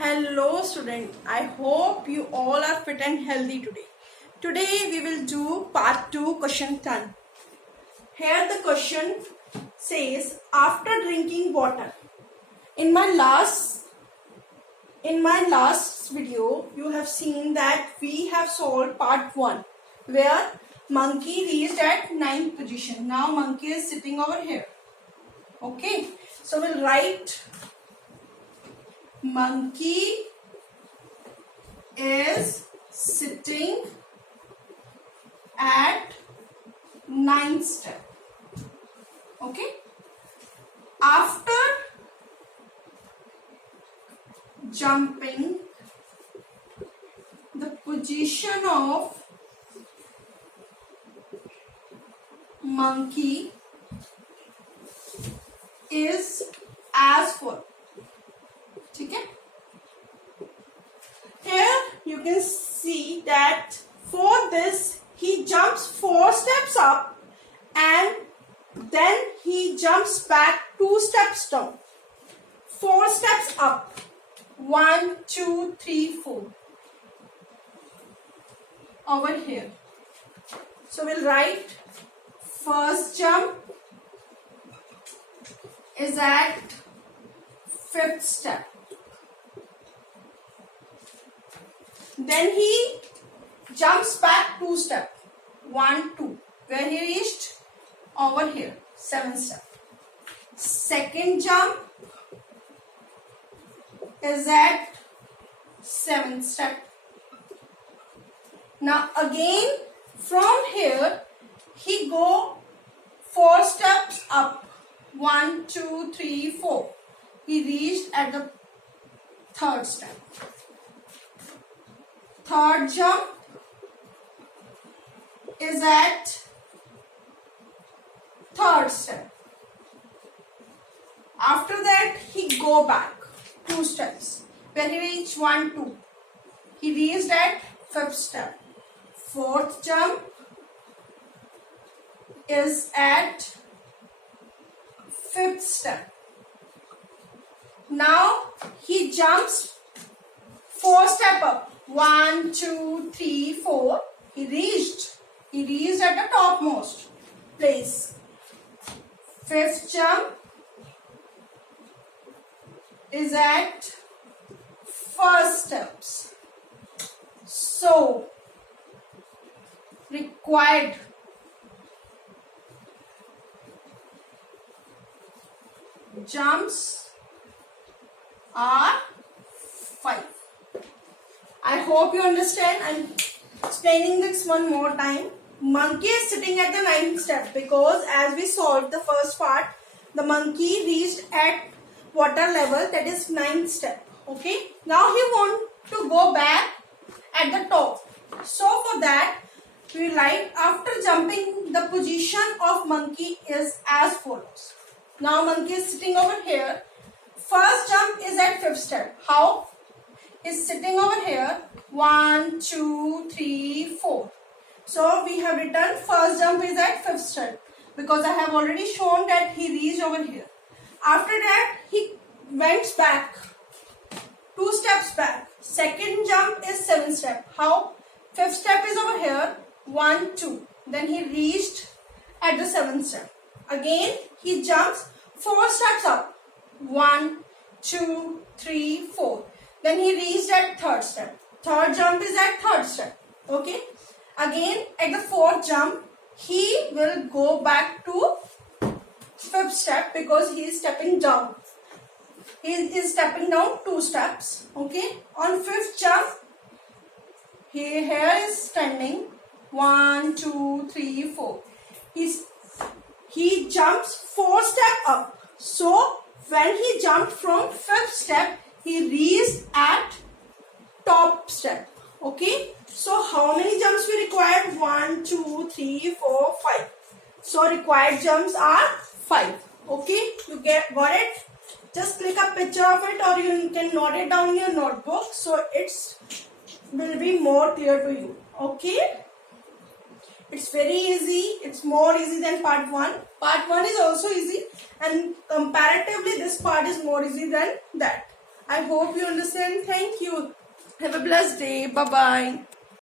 Hello student, I hope you all are fit and healthy today. Today we will do part 2 question 10. Here the question says, after drinking water. In my last video you have seen that we have solved part 1 where monkey reached at 9th position. Now monkey is sitting over here. Okay, so we'll write monkey is sitting at 9th step. Okay, after jumping, the position of monkey is as follows. Okay, here you can see that for this he jumps 4 steps up and then he jumps back 2 steps down. 4 steps up, 1 2 3 4 over here. So we'll write first jump is at 5th step. Then he jumps back 2 steps, 1 2, where he reached over here, 7th step. Second jump is at 7th step. Now again from here he go 4 steps up, 1 2 3 4. He reached at the 3rd step. Third jump is at 3rd step. After that he go back 2 steps where he reached 1 2. He reached at 5th step. Fourth jump is at 5th step. Now he jumps 4 steps up. 1 2 3 4. He reached at the topmost place. Fifth jump is at 1st steps. So required jumps are 5. I hope you understand. I'm explaining this one more time. Monkey is sitting at the 9th step because as we solved the first part, the monkey reached at water level, that is 9th step. Okay. Now he want to go back at the top. So for that we write after jumping, the position of monkey is as follows. Now monkey is sitting over here. First jump is at 5th step. How? Is sitting over here, 1 2 3 4. So we have written first jump is at 5th step because I have already shown that he reached over here. After that he went back 2 steps back. Second jump is 7th step. How? 5th step is over here, 1 2. Then he reached at the 7th step. Again he jumps 4 steps up, 1 2 3 4. Then he reached at 3rd step. Third jump is at 3rd step. Okay. Again at the 4th jump he will go back to 5th step because he is stepping down. He is stepping down 2 steps. Okay. On 5th jump he here is standing 1 2 3 4. He jumps 4 steps up. So when he jumped from 5th step, he reached at top step. Okay. So how many jumps we required? 1 2 3 4 5. So required jumps are 5. Okay. You got it? Just click a picture of it or you can note it down in your notebook so it's will be more clear to you. Okay. It's very easy. It's more easy than part 1. Part 1 is also easy and comparatively this part is more easy than that. I hope you understand. Thank you. Have a blessed day. Bye bye.